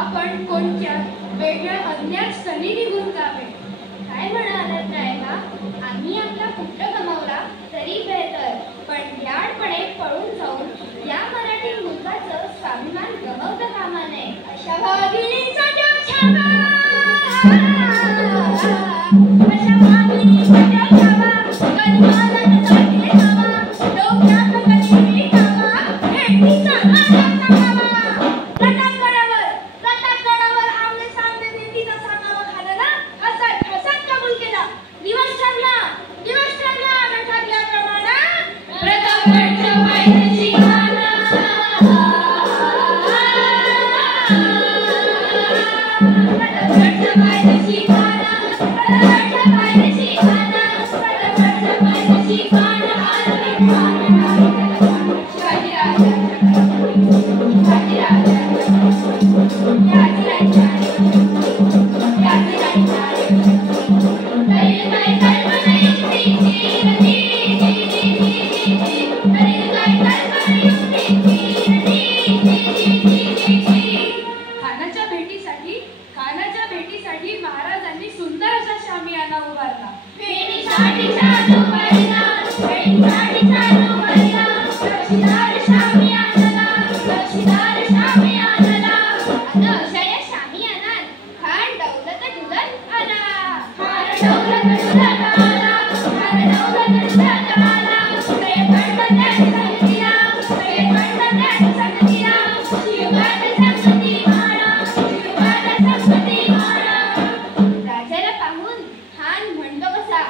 आपण कोणत्या वेगळ्या अज्ञात स्थळी निघून जावे. काय म्हणालात रायबा, आम्ही आपला पुत्र गमावला तरी बेहतर, पण भ्याडपणे पळून जाऊन या मराठी मुलगाचं स्वाभिमान गमावता कामा नये. अशा भागिनीचा देव छावा, अशा भागिनीचा देव छावा, गणमानाचा जागे जावा, डोक्यात कधी टावा, हेडीचा आला सांगावा. प्रतापगडावर आमने सामने नेतीचा सांगावा खाल्याला हसत हसत कबूल केला. दिवस ठरला न ठरल्याप्रमाणे प्रतापगडच्या पायथ्याशी घाला. प्रतापगडच्या पायथ्याशी घाला, प्रतापगडच्या पायथ्याशी घाला, प्रतापगडच्या पायथ्याशी घाला. शिवाजी खानाच्या भेटीसाठी महाराजांनी सुंदर असा शामियाना उभारला. भेटीसाठी चालू बैला, भेटीसाठी चालू बैला, लक्षीदार शामियानाला, लक्षीदार शामियानाला. आणि अशा या शामियानात खान दौलत दुलत आला, खान दौलत दुलत आला, खान दौलत दुलत आला. श्रीखंड त्याची संगतीला, श्रीखंड त्याची संगतीला, शिवबाद संगती माळा, शिवबाद संगती माळा. राजाला पाहून खान म्हणतो कसा,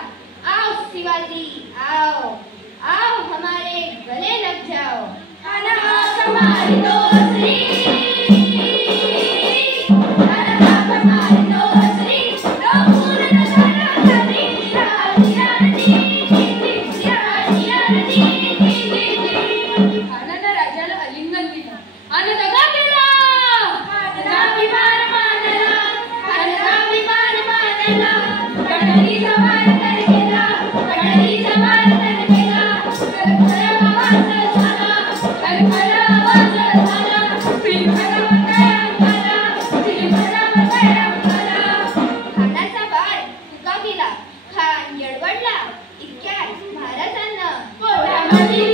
आओ शिवाजी आओ, आओ हमारे गले लग जाओ. खाना हाथ हमारी दोस्ती, खाना हाथ हमारी दोस्ती, लो फूल न जाना कभी, खानानं राजाला आलिंगन दिलं आणि दगा केला. खानाचा अभिमान मानला, खानाचा अभिमान मानला. कणरीचा वार तर केला, कणरीचा वार तर केला. खरखर आवाज झाला, खरखर आवाज झाला. सिंहरा वतयाम झाला, सिंहरा वतयाम झाला. खानाचा वार चुका गेला. खान येडवडला. इतक्यात महाराजांना पोटामध्ये